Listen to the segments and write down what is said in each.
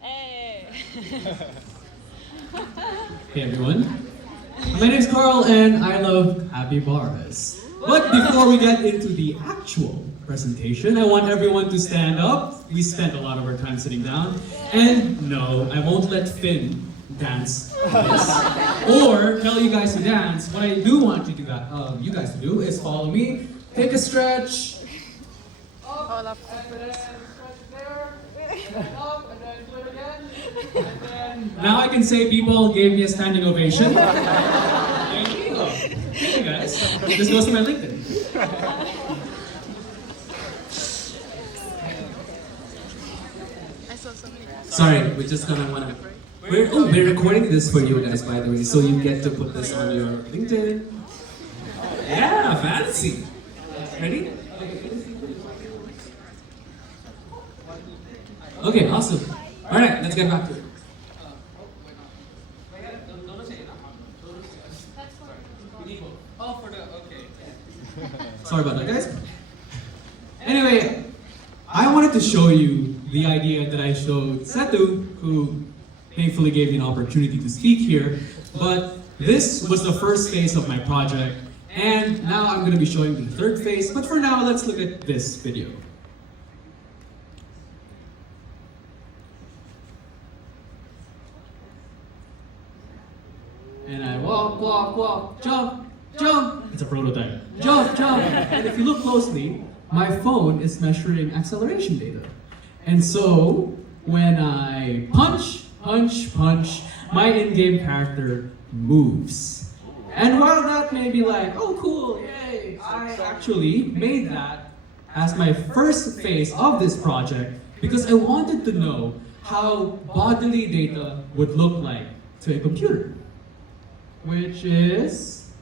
Hey. Hey everyone, my name is Carl and I love capybaras. But before we get into the actual presentation, I want everyone to stand up. We spent a lot of our time sitting down. And no, I won't let Finn dance this or tell you guys to dance. What I do want you guys to do is follow me, take a stretch, up, and then stretch there, and up, and then do it again. And then, now I can say people gave me a standing ovation. Thank you. Thank you guys. This goes to my LinkedIn. Sorry, we're just gonna wanna. We're recording this for you guys, by the way, so you get to put this on your LinkedIn. Yeah, fancy. Ready? Okay, awesome. All right, let's get back to it. Sorry about that, guys. Anyway, I wanted to show you the idea that I showed Setu, who thankfully gave me an opportunity to speak here. But this was the first phase of my project, and now I'm going to be showing the third phase. But for now, let's look at this video. And I walk, walk, walk, jump, jump. It's a prototype. Jump, jump. And if you look closely, my phone is measuring acceleration data. And so, when I punch, punch, punch, my in-game character moves. And while that may be like, oh cool, yay, I actually made that as my first phase of this project because I wanted to know how bodily data would look like to a computer. Which is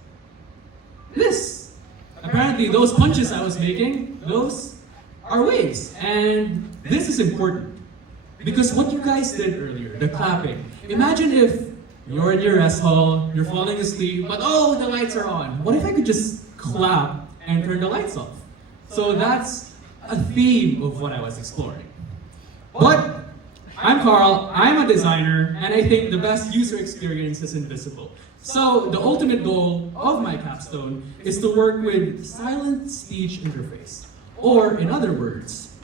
this. Apparently those punches I was making, those are waves. And this is important. Because what you guys did earlier, the clapping, imagine if you're in your rest hall, you're falling asleep, but oh, the lights are on. What if I could just clap and turn the lights off? So that's a theme of what I was exploring. But I'm Carl, I'm a designer, and I think the best user experience is invisible. So the ultimate goal of my capstone is to work with silent speech interface. Or in other words,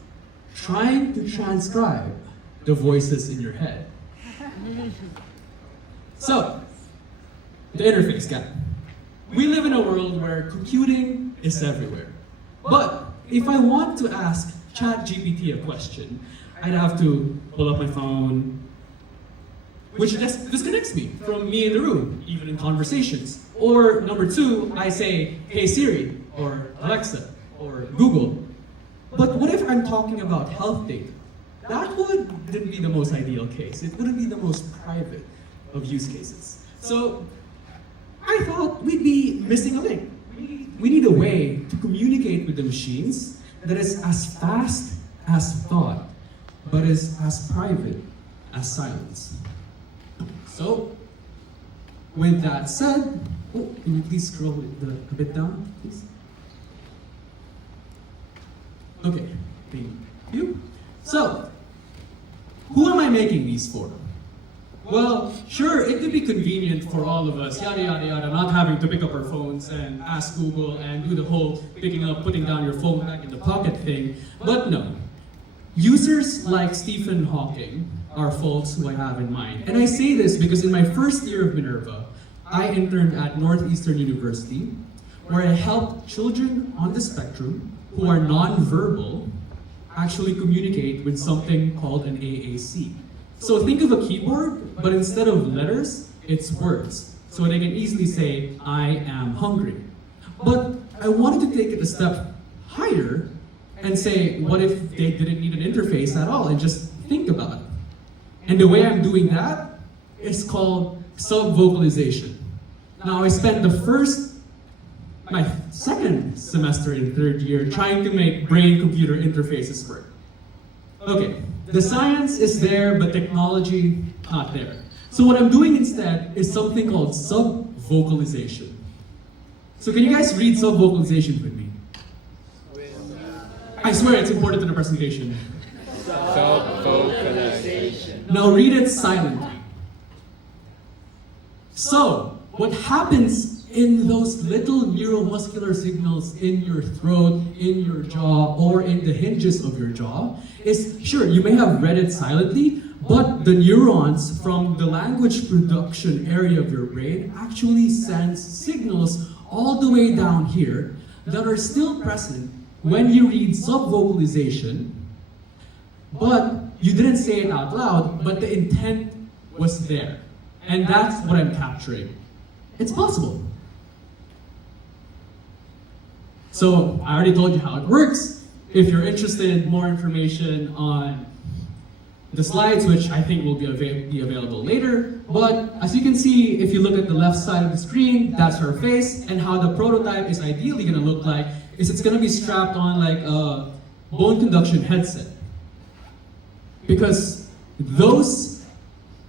trying to transcribe the voices in your head. So, the interface gap. We live in a world where computing is everywhere. But if I want to ask ChatGPT a question, I'd have to pull up my phone, which disconnects me from me in the room, even in conversations. Or number two, I say, hey Siri, or Alexa, or Google. But what if I'm talking about health data? That wouldn't be the most ideal case. It wouldn't be the most private of use cases. So I thought we'd be missing a link. We need a way to communicate with the machines that is as fast as thought, but is as private as silence. So, with that said, can you please scroll a bit down, please? Okay, thank you. So, who am I making these for? Well, sure, it could be convenient for all of us, yada yada yada, not having to pick up our phones and ask Google and do the whole picking up, putting down your phone back in the pocket thing, but no. Users like Stephen Hawking are folks who I have in mind. And I say this because in my first year of Minerva, I interned at Northeastern University, where I helped children on the spectrum who are non-verbal actually communicate with something called an AAC. So think of a keyboard, but instead of letters, it's words. So they can easily say, I am hungry. But I wanted to take it a step higher and say, what if they didn't need an interface at all and just think about it? And the way I'm doing that is called sub-vocalization. Now I spent my second semester in third year trying to make brain-computer interfaces work. Okay, the science is there, but technology not there. So what I'm doing instead is something called sub-vocalization. So can you guys read sub-vocalization with me? I swear it's important to the presentation. Self-vocalization. Now read it silently. So, what happens in those little neuromuscular signals in your throat, in your jaw, or in the hinges of your jaw is, sure, you may have read it silently, but the neurons from the language production area of your brain actually sends signals all the way down here that are still present when you read subvocalization, but you didn't say it out loud, but the intent was there. And that's what I'm capturing. It's possible. So I already told you how it works. If you're interested in more information on the slides, which I think will be available later, but as you can see, if you look at the left side of the screen, that's her face, and how the prototype is ideally going to look like is it's going to be strapped on like a bone conduction headset. Because those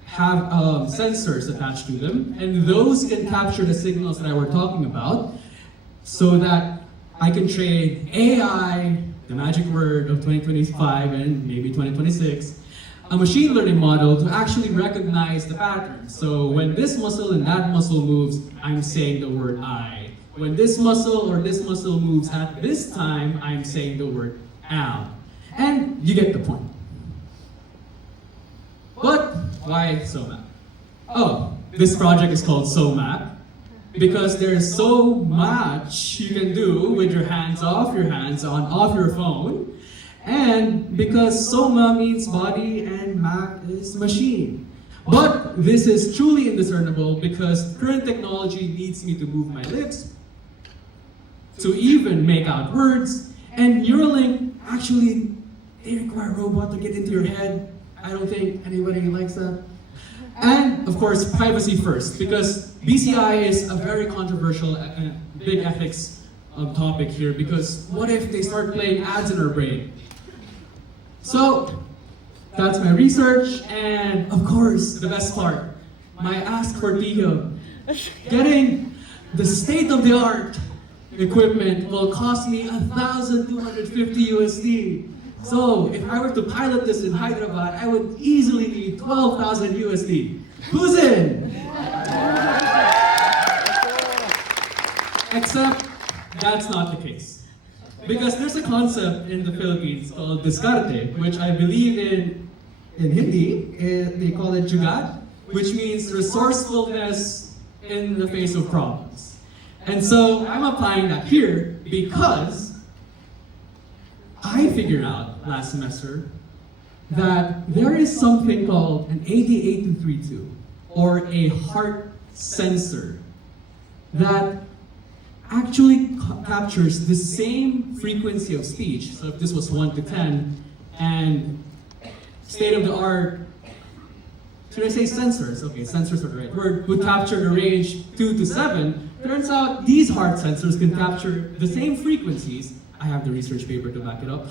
have sensors attached to them, and those can capture the signals that I were talking about, so that I can train AI, the magic word of 2025 and maybe 2026, a machine learning model to actually recognize the pattern. So when this muscle and that muscle moves, I'm saying the word I. When this muscle or this muscle moves at this time, I'm saying the word am. And you get the point. But why Somach? Oh, this project is called Somach because there's so much you can do with your hands off your phone, and because Soma means body and Mac is machine. But this is truly indiscernible because current technology needs me to move my lips, to even make out words, and Neuralink actually, they require a robot to get into your head. I don't think anybody likes that. And of course, privacy first, because BCI is a very controversial big ethics topic here, because what if they start playing ads in our brain? So, that's my research, and of course, the best part, my ask for THub. Getting the state-of-the-art equipment will cost me $1,250 USD. So, if I were to pilot this in Hyderabad, I would easily need 12,000 USD. Who's in? Except, that's not the case. Because there's a concept in the Philippines called diskarte, which I believe in Hindi, they call it jugaad, which means resourcefulness in the face of problems. And so, I'm applying that here because I figured out last semester that there is something called an AD8232, or a heart sensor, that actually captures the same frequency of speech. So if this was 1 to 10, and state-of-the-art, should I say sensors? Okay, sensors are the right word, would capture the range 2 to 7. Turns out these heart sensors can capture the same frequencies, I have the research paper to back it up,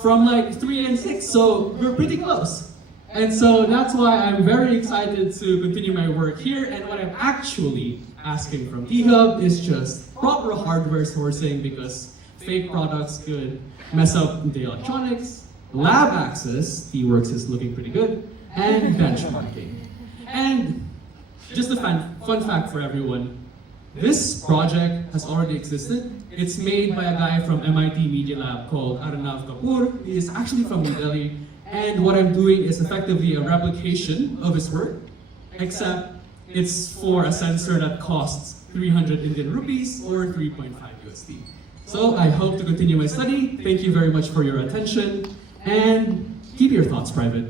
from like 3 and 6, so we're pretty close. And so that's why I'm very excited to continue my work here, and what I'm actually asking from THub is just proper hardware sourcing, because fake products could mess up the electronics, lab access, T-Works is looking pretty good, and benchmarking. And just a fun fact for everyone, this project has already existed. It's made by a guy from MIT Media Lab called Arnav Kapoor. He is actually from New Delhi, and what I'm doing is effectively a replication of his work, except it's for a sensor that costs 300 Indian rupees or 3.5 USD. So I hope to continue my study. Thank you very much for your attention, and keep your thoughts private.